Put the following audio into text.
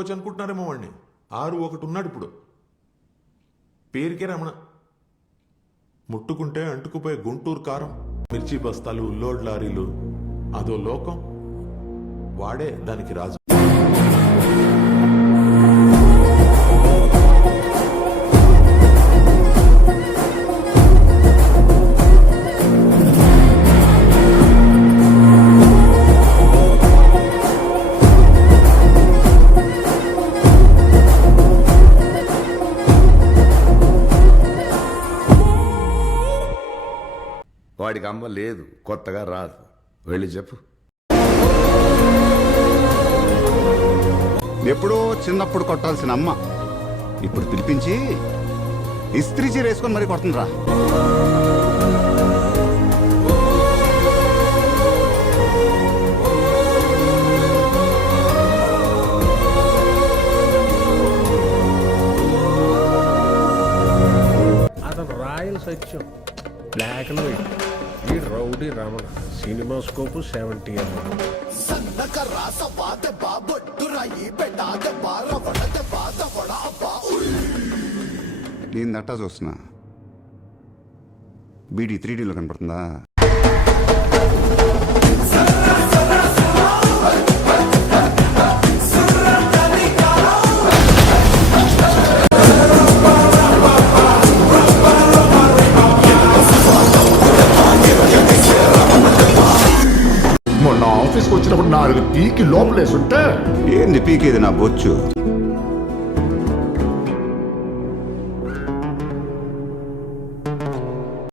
పెట్టుకోవచ్చు అనుకుంటున్నారేమో వాడిని. 6-1 ఉన్నాడు ఇప్పుడు. పేరుకే రమణ. ముట్టుకుంటే అంటుకుపోయే గుంటూరు కారం, మిర్చి బస్తాలు, లోడ్ లారీలు, అదో లోకం. వాడే దానికి రాజు. వాడికి అమ్మ లేదు, కొత్తగా రాదు. వెళ్ళి చెప్పు. ఎప్పుడో చిన్నప్పుడు కొట్టాల్సిన అమ్మ ఇప్పుడు పిలిపించి ఇస్త్రీ చీర వేసుకొని మరీ కొడుతుందిరా. అతను royal Satyam, black and white. ఈ రౌడీ రమణ, సినిమా స్కోప్ 70 నేను దట్టా చూస్తున్నా. బీడీ 3Dలో కనపడుతుందా? మొన్న ఆఫీస్కి వచ్చినప్పుడు 4 పీకి లోపలేసుంటే ఏంది పీకేది నా బొచ్చు?